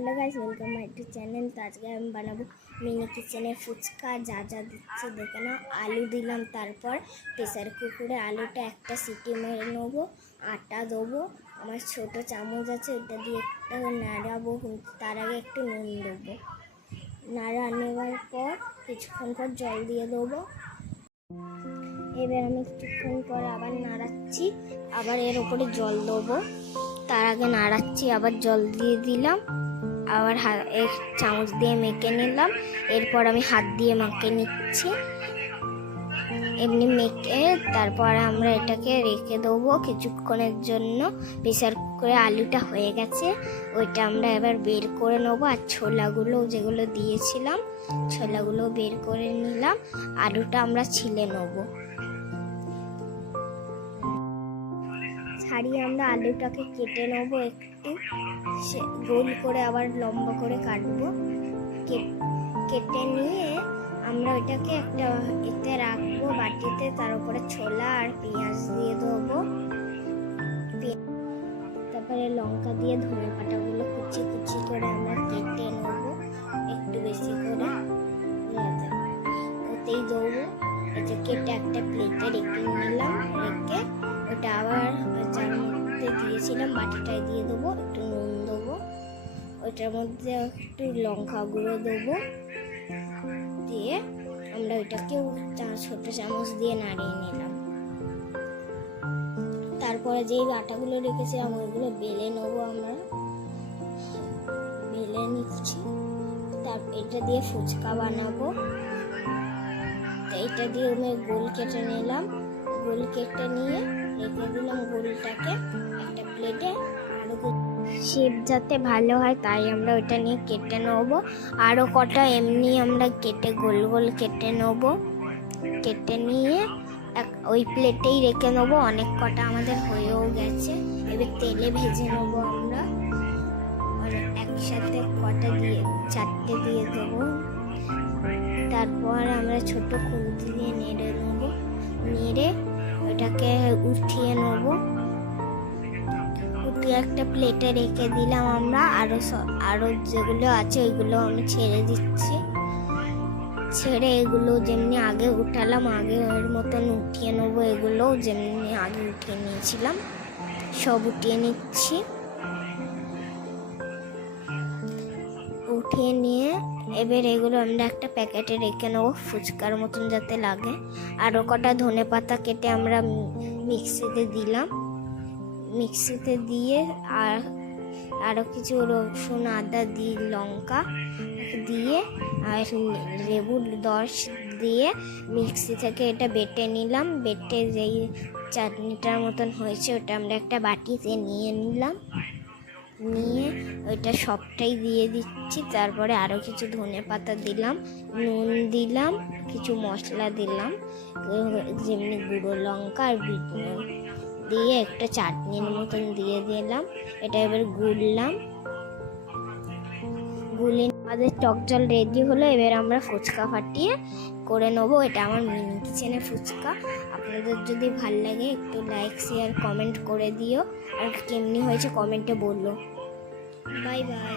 Hello guys, welcome my to channel. तो आज के हम बनाबो मिनी किचेने फुचका। जा जा दिच्छे देखे ना। आलू दिलाम, तारपर प्रेसार कुकारे आलूटा एकटा सीटी मेरे नेब, आटा देबो। आमार छोटो चामच आछे, ओटा दिए एकटु नाड़ाबो, किन्तु तार आगे एकटु नुन देबो। नाड़ा नेওয়ার पर কিছুক্ষণ पर जल दिए देबो। এবার আমি কিছুক্ষণ পর আবার নাড়াচ্ছি, আবার এর উপরে জল দেবো। তার আগে নাড়াচ্ছি, আবার জল দিয়ে দিলাম, আবার এক চামচ দিয়ে মেখে নিলাম। এরপর আমি হাত দিয়ে মেখে নিচ্ছি। এমনি মেখে তারপর আমরা এটাকে রেখে দেবো কিছুক্ষণের জন্য। প্রেসার কুকারে আলুটা হয়ে গেছে, ওইটা আমরা এবার বের করে নেবো। আর ছোলাগুলো যেগুলো দিয়েছিলাম, ছোলাগুলো বের করে নিলাম। আলুটা আমরা ছিলে নেবো। ছাড়িয়ে আমরা আলুটাকে কেটে নেবো, একটু গোল করে আবার লম্বা করে কাটবো। কেটে নিয়ে আমরা ওইটাকে একটা এতে রাখবো বাটিতে। তার উপরে ছোলা আর পেঁয়াজ দিয়ে দেবো। তারপরে লঙ্কা দিয়ে ধনে পাতাগুলো কুচি কুচি করে আমরা কেটে নেবো, একটু বেশি করে ওতেই দেবো। এটা কেটে একটা প্লেটে রেখে নিলাম। রেখে ওটা আবার যার মধ্যে দিয়েছিলাম বাটিটায় দিয়ে দেবো। একটু নুন দেবো, ওইটার মধ্যে একটু লঙ্কা গুঁড়ো দেবো। দিয়ে আমরা ওইটাকে ছোট চামচ দিয়ে নাড়িয়ে নিলাম। তারপরে যেই আটাগুলো রেখেছিলাম ওইগুলো বেলে নেবো। আমরা বেলে নিচ্ছি। এটা দিয়ে ফুচকা বানাবো। এটা দিয়ে আমি গোল কেটে নিলাম। গোল কেটে নিয়ে রেখে দিলাম গোলটাকে একটা প্লেটে। আরও শেপ যাতে ভালো হয় তাই আমরা ওইটা নিয়ে কেটে নেবো। আরও কটা এমনি আমরা কেটে গোল গোল কেটে নেবো। কেটে নিয়ে ওই প্লেটেই রেখে নেবো। অনেক কটা আমাদের হয়েও গেছে। এবার তেলে ভেজে নেবো আমরা। একসাথে কটা দিয়ে চারটে দিয়ে দেবো। তারপর আমরা ছোট খুন্তি দিয়ে নেড়ে নেবো। নেড়ে ওটাকে উঠিয়ে নেবো। উঠিয়ে একটা প্লেটে রেখে দিলাম আমরা। আরও যেগুলো আছে ওইগুলো আমি ছেড়ে দিচ্ছি। ছেড়ে এগুলো যেমনি আগে উঠালাম, আগে ওর মতন উঠিয়ে নেবো। এগুলো যেমনি আগে উঠিয়ে নিয়েছিলাম সব উঠিয়ে নিচ্ছি। উঠিয়ে নিয়ে এবার এগুলো আমরা একটা প্যাকেটে রেখে নেবো ফুচকার মতন যাতে লাগে। আরও কটা ধনে পাতা কেটে আমরা মিক্সিতে দিলাম। মিক্সিতে দিয়ে আরও কিছু রসুন আদা দিয়ে লঙ্কা দিয়ে আর লেবুর রস দিয়ে মিক্সি থেকে এটা বেটে নিলাম। বেটে যেই চাটনিটার মতন হয়েছে ওটা আমরা একটা বাটিতে নিয়ে নিলাম। নিয়ে ওইটা সবটাই দিয়ে দিচ্ছি। তারপরে আরও কিছু ধনে পাতা দিলাম, নুন দিলাম, কিছু মশলা দিলাম যেমনি গুঁড়ো লঙ্কা আর বিট নুন দিয়ে একটা চাটনির মতন দিয়ে দিলাম। এটা এবার গুললাম। গুলে আমাদের টক জল রেডি হলো। এবার আমরা ফুচকা ফাটিয়ে করে নেবো। এটা আমার মিনি কিচেনে ফুচকা। আপনাদের যদি ভাল লাগে একটু লাইক শেয়ার কমেন্ট করে দিও। আর কেমনি হয়েছে কমেন্টে বললো। Bye bye.